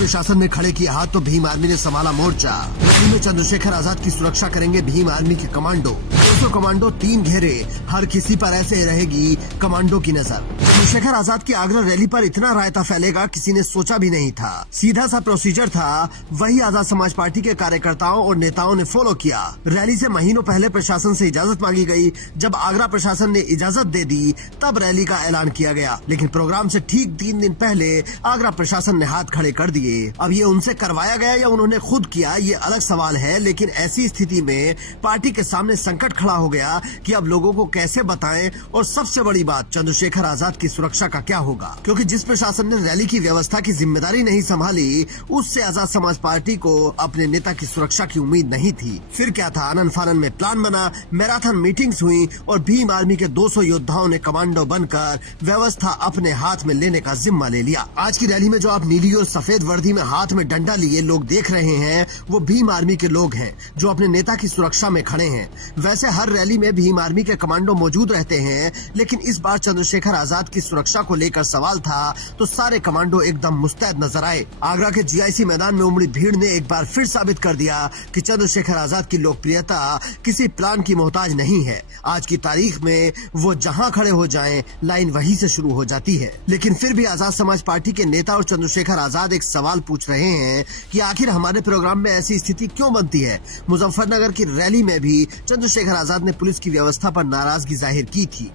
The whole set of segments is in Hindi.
प्रशासन ने खड़े किए हाथ तो भीम आर्मी ने संभाला मोर्चा। रैली में चंद्रशेखर आजाद की सुरक्षा करेंगे भीम आर्मी के कमांडो। 200 कमांडो 3 घेरे, हर किसी पर ऐसे रहेगी कमांडो की नजर। चंद्रशेखर आजाद की आगरा रैली पर इतना रायता फैलेगा किसी ने सोचा भी नहीं था। सीधा सा प्रोसीजर था, वही आजाद समाज पार्टी के कार्यकर्ताओं और नेताओं ने फॉलो किया। रैली से महीनों पहले प्रशासन से इजाजत मांगी गई। जब आगरा प्रशासन ने इजाजत दे दी तब रैली का ऐलान किया गया, लेकिन प्रोग्राम से ठीक 3 दिन पहले आगरा प्रशासन ने हाथ खड़े कर दिए। अब ये उनसे करवाया गया या उन्होंने खुद किया, ये अलग सवाल है। लेकिन ऐसी स्थिति में पार्टी के सामने संकट खड़ा हो गया कि अब लोगों को कैसे बताएं, और सबसे बड़ी बात चंद्रशेखर आजाद की सुरक्षा का क्या होगा, क्योंकि जिस प्रशासन ने रैली की व्यवस्था की जिम्मेदारी नहीं संभाली उससे आजाद समाज पार्टी को अपने नेता की सुरक्षा की उम्मीद नहीं थी। फिर क्या था, आनन फानन में प्लान बना, मैराथन मीटिंग्स हुई और भीम आर्मी के 200 योद्धाओं ने कमांडो बनकर व्यवस्था अपने हाथ में लेने का जिम्मा ले लिया। आज की रैली में जो आप नीली और सफेद वर्दी में हाथ में डंडा लिए लोग देख रहे हैं वो भीम आर्मी के लोग हैं जो अपने नेता की सुरक्षा में खड़े हैं। वैसे हर रैली में भीम आर्मी के कमांडो मौजूद रहते हैं, लेकिन इस बार चंद्रशेखर आजाद की सुरक्षा को लेकर सवाल था तो सारे कमांडो एकदम मुस्तैद नजर आए। आगरा के जीआईसी मैदान में उमड़ी भीड़ ने एक बार फिर साबित कर दिया कि चंद्रशेखर आजाद की लोकप्रियता किसी प्लान की मोहताज नहीं है। आज की तारीख में वो जहां खड़े हो जाएं, लाइन वहीं से शुरू हो जाती है। लेकिन फिर भी आजाद समाज पार्टी के नेता और चंद्रशेखर आजाद एक सवाल पूछ रहे हैं कि आखिर हमारे प्रोग्राम में ऐसी स्थिति क्यों बनती है। मुजफ्फरनगर की रैली में भी चंद्रशेखर आजाद ने पुलिस की व्यवस्था पर नाराजगी जाहिर की थी।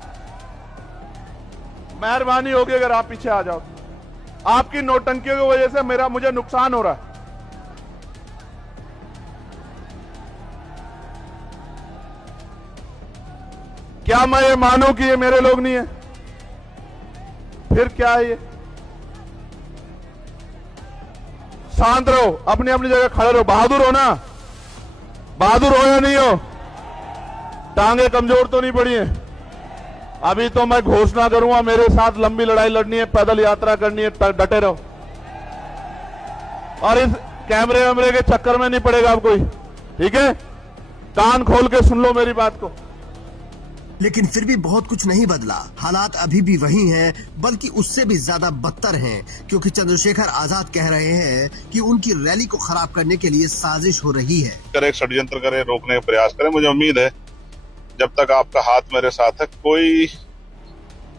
मेहरबानी होगी अगर आप पीछे आ जाओ। आपकी नौटंकियों की वजह से मुझे नुकसान हो रहा है। क्या मैं ये मानूं कि ये मेरे लोग नहीं है? फिर क्या है ये? शांत रहो, अपनी अपनी जगह खड़े रहो। बहादुर हो ना? बहादुर हो या नहीं हो? टांगे कमजोर तो नहीं पड़ी है? अभी तो मैं घोषणा करूंगा, मेरे साथ लंबी लड़ाई लड़नी है, पैदल यात्रा करनी है, डटे रहो। और इस कैमरे वैमरे के चक्कर में नहीं पड़ेगा आप कोई, ठीक है? कान खोल के सुन लो मेरी बात को। लेकिन फिर भी बहुत कुछ नहीं बदला। हालात अभी भी वही हैं, बल्कि उससे भी ज्यादा बदतर हैं, क्योंकि चंद्रशेखर आजाद कह रहे हैं कि उनकी रैली को खराब करने के लिए साजिश हो रही है। करे षड्यंत्र करे, रोकने का प्रयास करे। मुझे उम्मीद है जब तक आपका हाथ मेरे साथ है कोई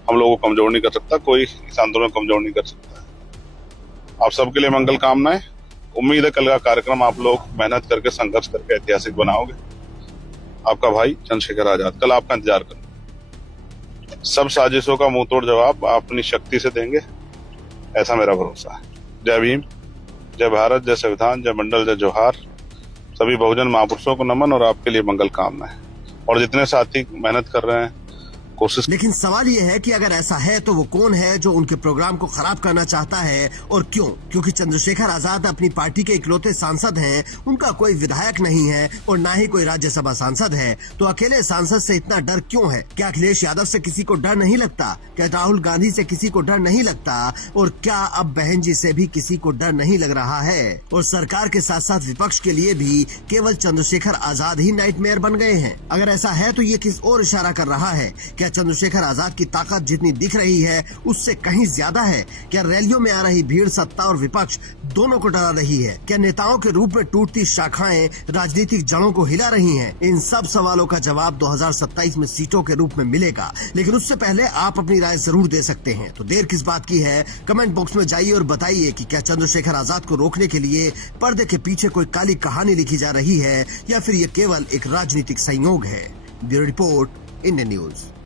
हम लोगों को कमजोर नहीं कर सकता, कोई इस आंदोलन को कमजोर नहीं कर सकता। आप सबके लिए मंगल कामनाएं। उम्मीद है कल का कार्यक्रम आप लोग मेहनत करके संघर्ष करके ऐतिहासिक बनाओगे। आपका भाई चंद्रशेखर आजाद कल आपका इंतजार करूं। सब साजिशों का मुंहतोड़ जवाब आप अपनी शक्ति से देंगे, ऐसा मेरा भरोसा है। जय भीम, जय भारत, जय संविधान, जय मंडल, जय जोहार। सभी बहुजन महापुरुषों को नमन और आपके लिए मंगल कामना है। और जितने साथी मेहनत कर रहे हैं कोशिश। लेकिन सवाल ये है कि अगर ऐसा है तो वो कौन है जो उनके प्रोग्राम को खराब करना चाहता है और क्यों? क्योंकि चंद्रशेखर आजाद अपनी पार्टी के इकलौते सांसद हैं, उनका कोई विधायक नहीं है और ना ही कोई राज्यसभा सांसद है, तो अकेले सांसद से इतना डर क्यों है? क्या अखिलेश यादव से किसी को डर नहीं लगता? क्या राहुल गांधी से किसी को डर नहीं लगता? और क्या अब बहन जी से भी किसी को डर नहीं लग रहा है? और सरकार के साथ साथ विपक्ष के लिए भी केवल चंद्रशेखर आजाद ही नाइटमेयर बन गए हैं। अगर ऐसा है तो ये किस ओर इशारा कर रहा है? क्या चंद्रशेखर आजाद की ताकत जितनी दिख रही है उससे कहीं ज्यादा है? क्या रैलियों में आ रही भीड़ सत्ता और विपक्ष दोनों को डरा रही है? क्या नेताओं के रूप में टूटती शाखाएं राजनीतिक जड़ों को हिला रही हैं? इन सब सवालों का जवाब 2027 में सीटों के रूप में मिलेगा, लेकिन उससे पहले आप अपनी राय जरूर दे सकते हैं। तो देर किस बात की है? कमेंट बॉक्स में जाइए और बताइए कि क्या चंद्रशेखर आजाद को रोकने के लिए पर्दे के पीछे कोई काली कहानी लिखी जा रही है या फिर ये केवल एक राजनीतिक संयोग है। Bureau report, Indian news.